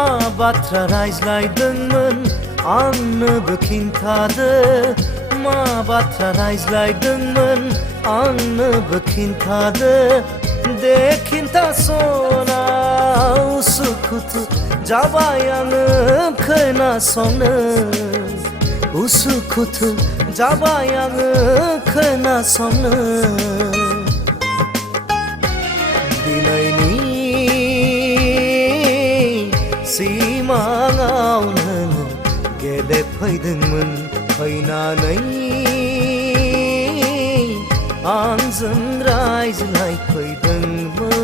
मा बाथ्रा रायज्लायदोंमोन आंनोबो खिन्थादो मा बाथ्रा रायज्लायदोंमोन आंनोबो खिन्थादो दे खिन्थासना उसुखुथु जाबाय आङो खोनासंनो उसुखुथु जाबाय आङो खोनासंनो दिनैनि सिमाङाव नोङो गेलेफैदोंमोन फैनानै आंजों रायज्लायफैदोंमोन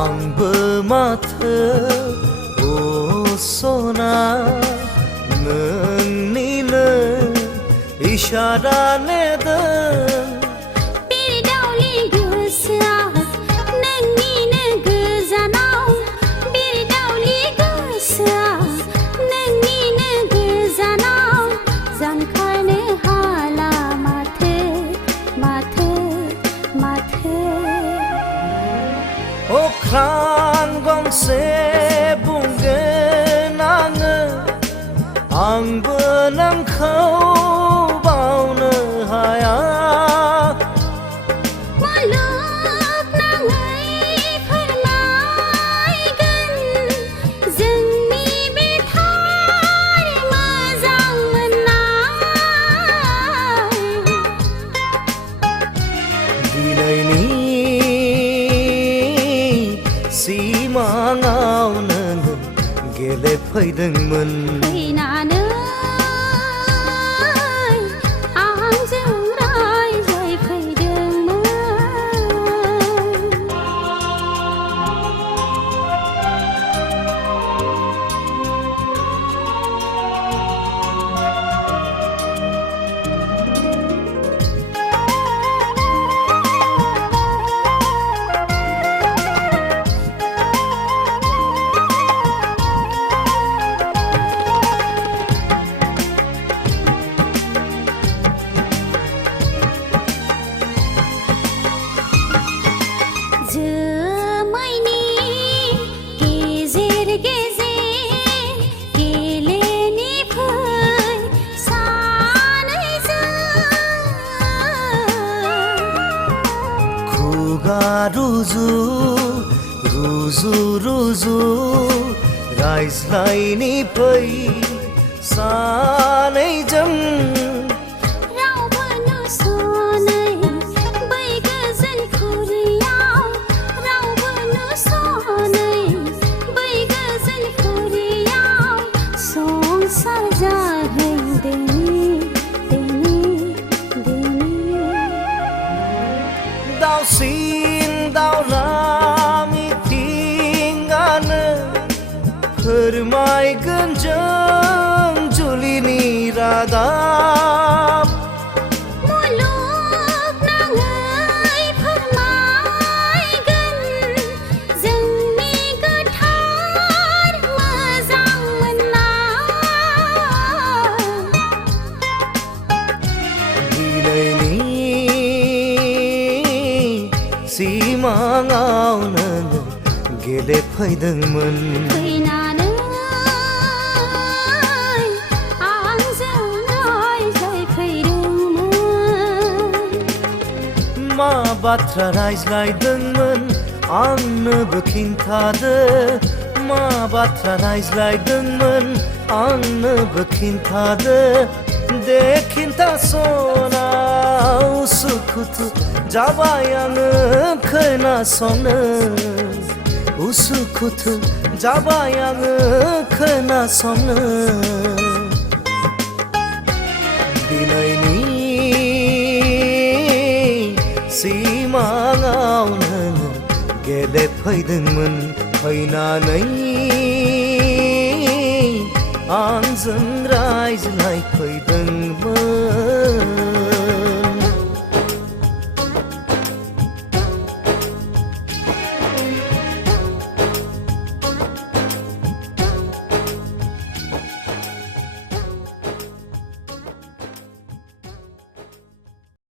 आंबो माथो ओ सना नोंनिनो इशारा नेदों बिरदावलि गोसोआ नोंनिनो गोजानाव बिरदावलि गोसोआ नोंनिनो गोजानाव जानखारनो हाला माथो माथो माथो अख्रां गंसे बुंगोन आंबो नोंखौ बावनो हाया मुलुगनाङै फोरमायगोन जोंनि बे थार मोजां मोननाय दिनैनि सिमाङाव नोङो गेलेफैदोंमोन फैनानै आंजों रायज्लायफैदोंमोन जोमैनि गेजेर गेजेर गेलेनि फै सानैजों खुगा रुजु रुजु रुजु रायज्लायनि फै सानैजों रावबो नुसनै बै गोजोन फुरियाव रावबो नुसनै बै गोजोन फुरियाव संसार जाहैदोनि देनि दावसिन दावला मिथिंगानो फोरमायगोन जों जुलिनि रादाब मुलुगनाङै फोरमायगोन जोंनि गोथार मोजां मोननाय दिनैनि सिमाङाव नोङो गेलेफैदोंमोन फैनानै आंजों रायज्लायफैदोंमोन मा बाथ्रा रायज्लायदोंमोन आंनोबो खिन्थादो मा बाथ्रा रायज्लायदोंमोन आंनोबो खिन्थादो दे खिन्थासना उसुखुथु जाबाय आङो खोनासंनो उसुखुथु जाबाय आङो खोनासंनो दिनैनि सिमाङाव नोङो गेलेफैदोंमोन फैनानै आंजों रायज्लायफैदोंमोन